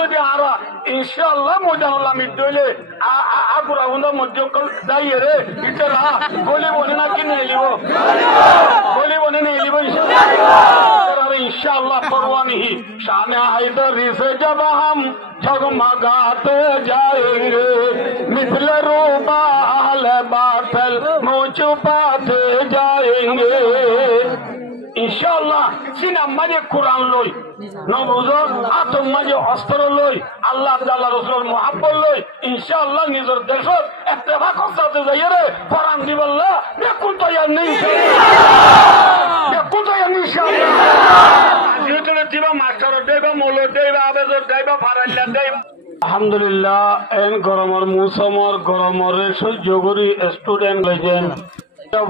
যদি আরা ইনশাআল্লাহ মজানুল আমির দইলে আগুরা হুন্দা মধ্যকল দাইয়ে রে ইতরা বলি বনে না কি নিয়ে লিব বলি বনে নিয়ে লিব इंशाअल्लाह परवानी ही शान हैदरी से जब हम जगमगाते जाएंगे मिसल रूबा अहले बातिल मुँह छुपाते जाएंगे इंशाअल्लाह सिना मजे कुरान लोई नबुजो आतम मजे अस्त्र लोई अल्लाह ताला रसूल मोहब्बत लोई इंशाअल्लाह निजर देशर इत्तेफाक साथे जाइए रे कुरान दिबल्ला बिल्कुल तैयार नहीं बिल्कुल तैयार नहीं আলহামদুলিল্লাহ এন গরমর মৌসুমর গরমর সহ্য করি স্টুডেন্ট লেজেন্ড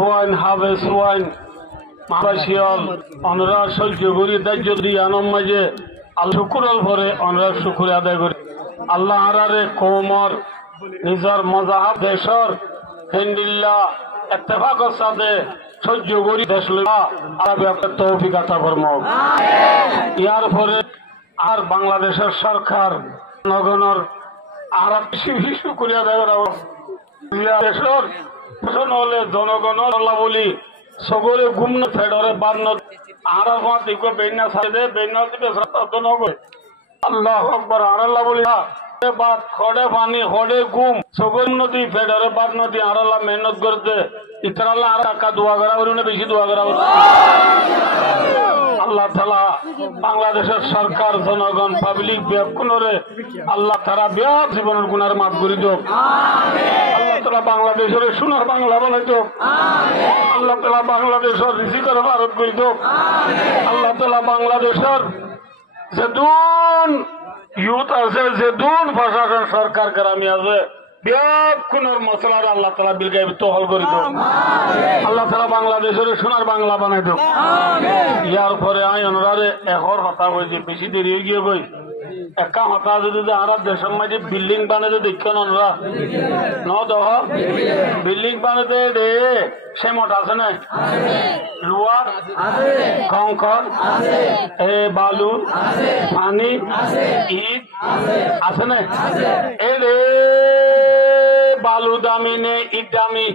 ওয়াইন হাভেস ওয়াইন মালয়েশিয়াল আমরা সহ্য করি দাহ্য দিয়ানোর মাঝে আল্লাহ শুকুরল ভরে আমরা শুকুর আদায় করি আল্লাহ আরারে কৌমর নিজের মজাহাব দেশর হিন্দিল্লাহ ইত্তেফাকর সাথে সহ্য করি দেশ লইয়া আরবে আপনার তৌফিক আতা ফরমাও ইয়ার পরে আর বাংলাদেশের সরকার জনগণের আর বেশি বেশি করিয়া দেয় দেশের শোষণ হলে জনগণের আল্লাহ বলি সগরে গুমন ফেডরে বান্ন আর দিকে বেন্যা ছাড়ে দে বেন্যা দিকে জনগণ আল্লাহ আকবার আর আল্লাহ বলি বাদ খড়ে পানি খড়ে গুম সগর নদী ফেডরে বাদ নদী আর আল্লাহ মেহনত করতে ইতরাল্লাহ আর টাকা দোয়া করা করি না বেশি দোয়া করা আল্লাহ তাআলা বাংলাদেশের সরকার জনগণ পাবলিক ব্যাপকনরে আল্লাহ তারা ব্যাপ জীবনের গুনার মাফ করে দেব আল্লাহ তাআলা বাংলাদেশের সোনার বাংলা বানাই দেব আল্লাহ তাআলা বাংলাদেশের রিজিকের ভারত করে দেব আল্লাহ তাআলা বাংলাদেশের যেদুন ইউথ আছে যেদুন প্রশাসন সরকার গ্রামী আছে ব্যাপকনর মশলার আল্লাহ তাআলা বিলগাই তহল করে দেব আল্লাহ তাআলা বাংলাদেশের সোনার বাংলা বানাই দেব ইয়ার পরে আই অনরারে এহর হতা হয়েছে বেশি দেরি হয়ে গিয়ে গই একা হতা যদি আর দেশের মাঝে বিল্ডিং বানাতে দেখছেন অনরা ন দহ বিল্ডিং বানাতে রে সেমট আছে না লুয়া কংকর বালু পানি ইট আছে না এ রে বালু দামি নে ইট দামি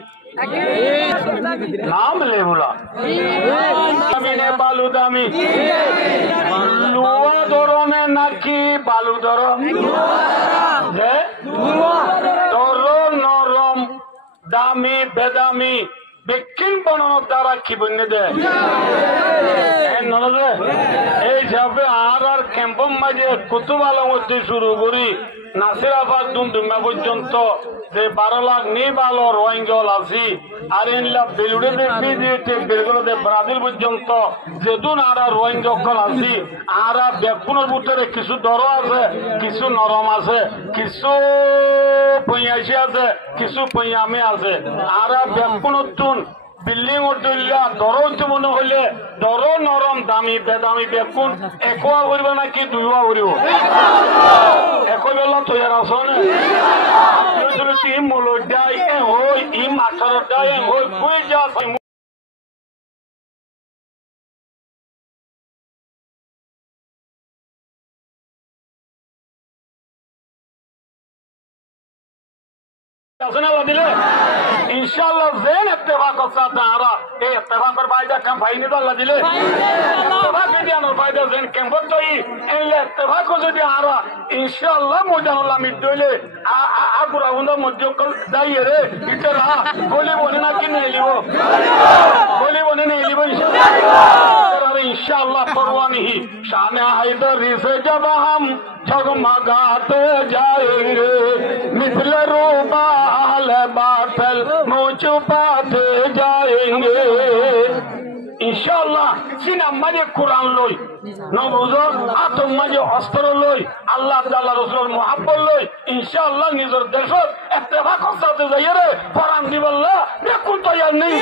নাম ले बोला दामी ने बालू दामी लुआ धरो ने नाकी बालू धरो धरो नरम दामी बेदामी বেকিন বানানোর দ্বারা কি বন্যে দেয় এই হিসাবে আর ক্যাম্পম মাঝে কুতুব আলম মধ্যে শুরু করি নাসিরাবাদ দুমদুমা পর্যন্ত যে 12 লাখ নিবালো রোহিঙ্গল আছি আর ইনলা বেলুড়ে বেলগুলোতে ব্রাজিল পর্যন্ত যেদুন আর রোহিঙ্গল আছি আর বেকুনের ভিতরে কিছু দর আছে কিছু নরম আছে কিছু পঁয়াশি আছে কিছু পঁয়ামে আছে আর বেকুন বিল্ডিং উঠলিয়া দর হইতে মনে হইলে দর নরম দামি বেদামি বেকুন একোয়া করিব নাকি দুইয়া করিব একই বেলা তৈয়ার আস ই মূলত দেয় হই ই মাছর দেয় হই কই যা দিলে इंशाअल्लाह ज़ेन इत्तेफाक साथ आरा ए इत्तेफाक पर फायदा कम भाई ने तो अल्लाह दिले इत्तेफाक भी दिया ना फायदा ज़ेन कम बहुत तो ही ये इत्तेफाक को जो दिया आरा इंशाअल्लाह मुजानुल आमिर दोले आगुरा उन्दा मध्यकल दाइए रे इतरा बोली बने ना कि नहीं लिबो बोली बने नहीं लिबो इंशाअल्लाह परवानी ही शान हैदरी से जब हम जगमगाते जाएंगे मिसल रूबा अहले बातिल मुँह छुपाते जाएंगे इंशाअल्लाह सिना मजे कुरान लोई नबुजो आतम मजे अस्त्र लोई अल्लाह ताला रसूल मोहब्बत लोई इंशाअल्लाह निजर देशर इत्तेफाक साथे जाइए रे कुरान दिबल्ला बिल्कुल तैयार नहीं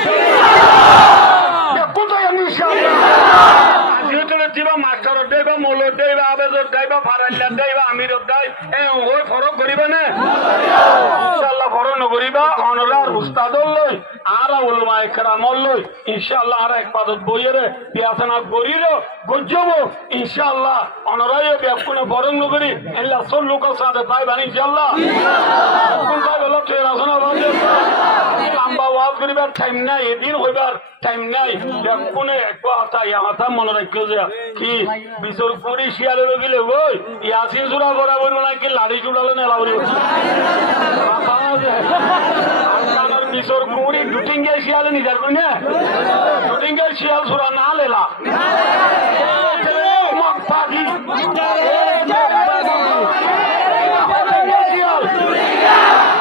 बिल्कुल तैयार नहीं इंशाअल्लाह दिबा मास्टर देबा मौलवी देबा आबेदर देबा फाराइल्ला देबा আমির অধ্যায় ওই ফরক করিবে না ইনশাআল্লাহ ফরক নকরিবা অনরার উস্তাদর লই আর উলমা একরামর লই ইনশাআল্লাহ আর এক পাদত বইয়েরে পিয়াসানা গরিল গজ্জব ইনশাআল্লাহ অনরাই ব্যাপকুনে ফরক নকরি আল্লাহ সব লোক সাথে পাই বানি ইনশাআল্লাহ কোন পাই বলা তুই রাসনা বাজে লম্বা ওয়াজ করিবার টাইম নাই এদিন হইবার টাইম নাই ব্যাপকুনে কথা ইয়াতা মনে রাখিও যে কি বিচর পুরি শিয়ালে গিলে ওই ইয়াসিন সূরা পড়া বলবো না কি লাড়ি চুড়ালে নেলা বলবো আপনার বিচর পুরি দুটিঙ্গে শিয়ালে নিজার কই না দুটিঙ্গে শিয়াল সূরা না লেলা মক্কাদি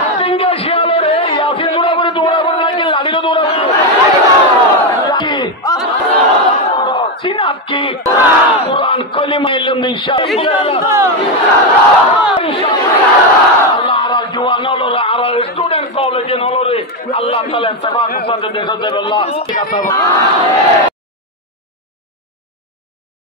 দুটিঙ্গে শিয়াল রে ইয়াসিন সূরা পড়ে দৌড়া পড়ে না কি লাড়ি তো দৌড়া সিনাকি কুরআন কলিমা ইলম ইনশাআল্লাহ আল্লাহ আর জওয়ান হলো আর স্টুডেন্ট কলেজে হলো রে আল্লাহ তাআলা ইত্তেফাক করতে দেখো যে আল্লাহ ঠিক আছে